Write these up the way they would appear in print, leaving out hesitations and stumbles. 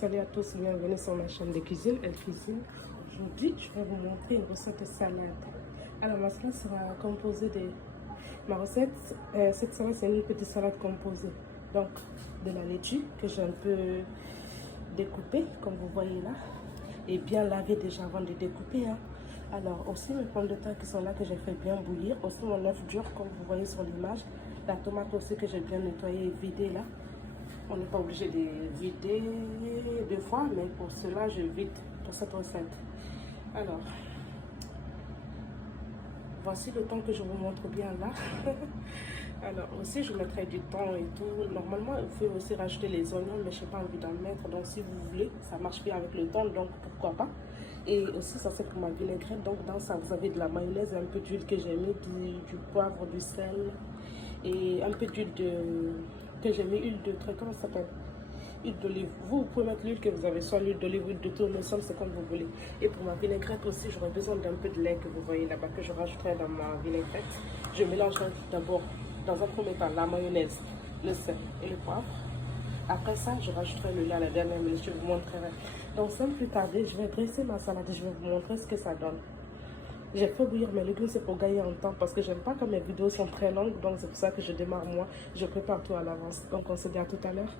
Salut à tous, bienvenue sur ma chaîne de cuisine, Elle Cuisine. Aujourd'hui, je vais vous montrer une recette de salade. Alors, ma salade sera composée de... Ma recette, cette salade, c'est une petite salade composée. Donc, de la laitue que j'ai un peu découpée, comme vous voyez là. Et bien lavé déjà avant de découper. Hein. Alors, aussi mes pommes de terre qui sont là, que j'ai fait bien bouillir. Aussi mon œuf dur, comme vous voyez sur l'image. La tomate aussi que j'ai bien nettoyée et vidée là. On n'est pas obligé de vider deux fois, mais pour cela, je vide pour cette recette. Alors, voici le thon que je vous montre bien là. Alors, aussi, je mettrai du thon et tout. Normalement, vous pouvez aussi rajouter les oignons, mais je n'ai pas envie d'en mettre. Donc, si vous voulez, ça marche bien avec le thon, donc pourquoi pas. Et aussi, ça c'est pour ma vinaigrette. Donc, dans ça, vous avez de la mayonnaise, un peu d'huile que j'ai mis, du poivre, du sel et un peu d'huile que j'ai mis, huile de truc, comment ça s'appelle? Huile d'olive. Vous pouvez mettre l'huile que vous avez, soit l'huile d'olive, huile de tournesol, c'est comme vous voulez. Et pour ma vinaigrette aussi, j'aurais besoin d'un peu de lait que vous voyez là-bas, que je rajouterai dans ma vinaigrette. Je mélangerai d'abord, dans un premier temps, la mayonnaise, le sel et le poivre. Après ça, je rajouterai le lait à la dernière minute, je vous montrerai. Donc sans plus tarder, je vais dresser ma salade et je vais vous montrer ce que ça donne. J'ai fait bouillir mes légumes, c'est pour gagner en temps parce que j'aime pas quand mes vidéos sont très longues, donc c'est pour ça que je démarre moi. Je prépare tout à l'avance. Donc on se dit à tout à l'heure.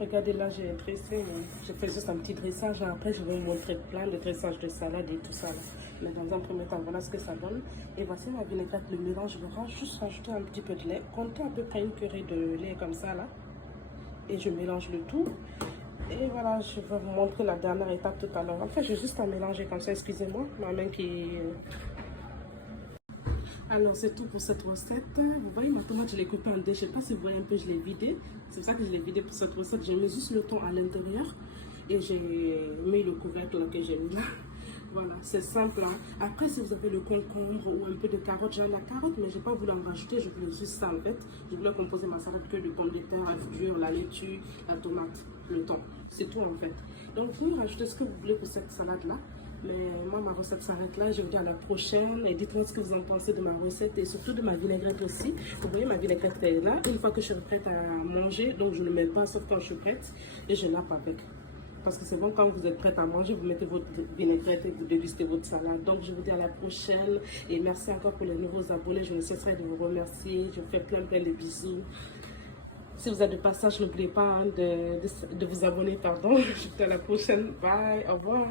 Regardez là, j'ai dressé, j'ai fait juste un petit dressage. Après, je vais vous montrer plein de dressages de salade et tout ça. Là. Mais dans un premier temps, voilà ce que ça donne. Et voici ma vinaigrette, le mélange. Je vais juste rajouter un petit peu de lait. Comptez à peu près une cuillerée de lait comme ça là. Et je mélange le tout. Et voilà, je vais vous montrer la dernière étape tout à l'heure. En fait, j'ai juste à mélanger comme ça, excusez-moi, ma main qui... Alors, c'est tout pour cette recette. Vous voyez, ma tomate, je l'ai coupée en deux. Je ne sais pas si vous voyez un peu, je l'ai vidée. C'est pour ça que je l'ai vidée pour cette recette. J'ai mis juste le thon à l'intérieur. Et j'ai mis le couvercle là, que j'ai mis là. Voilà, c'est simple. Hein. Après, si vous avez le concombre ou un peu de carotte, j'ai la carotte, mais je n'ai pas voulu en rajouter. Je voulais juste ça en fait. Je voulais composer ma salade que de pommes de terre, œufs durs, la laitue, la tomate, le thon. C'est tout en fait. Donc, vous pouvez rajouter ce que vous voulez pour cette salade-là. Mais moi, ma recette s'arrête là. Je vous dis à la prochaine. Et dites-moi ce que vous en pensez de ma recette et surtout de ma vinaigrette aussi. Vous voyez, ma vinaigrette est là. Une fois que je suis prête à manger, donc je ne mets pas sauf quand je suis prête. Et je nappe avec. Parce que c'est bon, quand vous êtes prête à manger, vous mettez votre vinaigrette et vous dégustez votre salade. Donc, je vous dis à la prochaine. Et merci encore pour les nouveaux abonnés. Je ne cesserai de vous remercier. Je vous fais plein de bisous. Si vous êtes de passage, n'oubliez pas hein, de vous abonner. Pardon. Je vous dis à la prochaine. Bye. Au revoir.